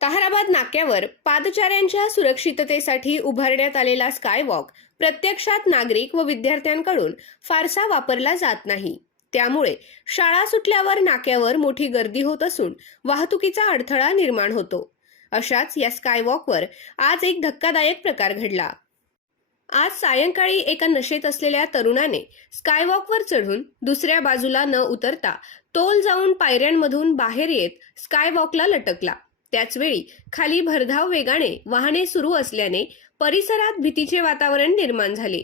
ताहराबाद नाक्यावर पादचाऱ्यांच्या सुरक्षिततेसाठी उभारण्यात आलेला स्कायवॉक प्रत्यक्षात नागरिक व विद्यार्थ्यांकडून फारसा वापरला जात नाही. त्यामुळे शाळा सुटल्यावर नाक्यावर मोठी गर्दी होत असून वाहतुकीचा अडथळा निर्माण होतो. अशाच या स्कायवॉकवर आज एक धक्कादायक प्रकार घडला. आज सायंकाळी एका नशेत असलेल्या तरुणाने स्कायवॉकवर चढून दुसऱ्या बाजूला न उतरता तोल जाऊन पायऱ्यांमधून बाहेर येत स्कायवॉकला लटकला. त्याचवेळी खाली भरधाव वेगाने वाहने सुरू असल्याने परिसरात भीतीचे वातावरण निर्माण झाले.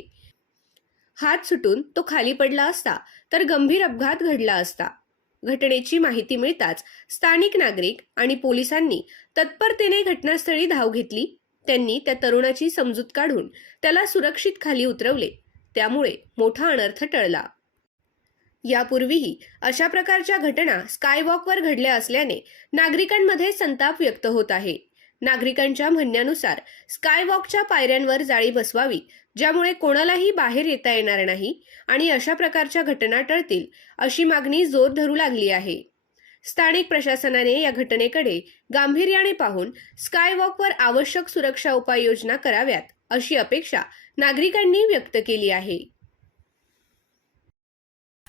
हात सुटून तो खाली पडला असता तर गंभीर अपघात घडला असता. घटनेची माहिती मिळताच स्थानिक नागरिक आणि पोलिसांनी तत्परतेने घटनास्थळी धाव घेतली. त्यांनी त्या तरुणाची समजूत काढून त्याला सुरक्षित खाली उतरवले. त्यामुळे मोठा अनर्थ टळला. यापूर्वीही अशा प्रकारच्या घटना स्कायवॉकवर घडल्या असल्याने नागरिकांमध्ये संताप व्यक्त होत आहे. नागरिकांच्या म्हणण्यानुसार स्कायवॉकच्या पायऱ्यांवर जाळी बसवावी ज्यामुळे कोणालाही बाहेर येता येणार नाही आणि अशा प्रकारच्या घटना टळतील अशी मागणी जोर धरू लागली आहे. स्थानिक प्रशासनाने या घटनेकडे गांभीर्याने पाहून स्कायवॉकवर आवश्यक सुरक्षा उपाययोजना कराव्यात अशी अपेक्षा नागरिकांनी व्यक्त केली आहे.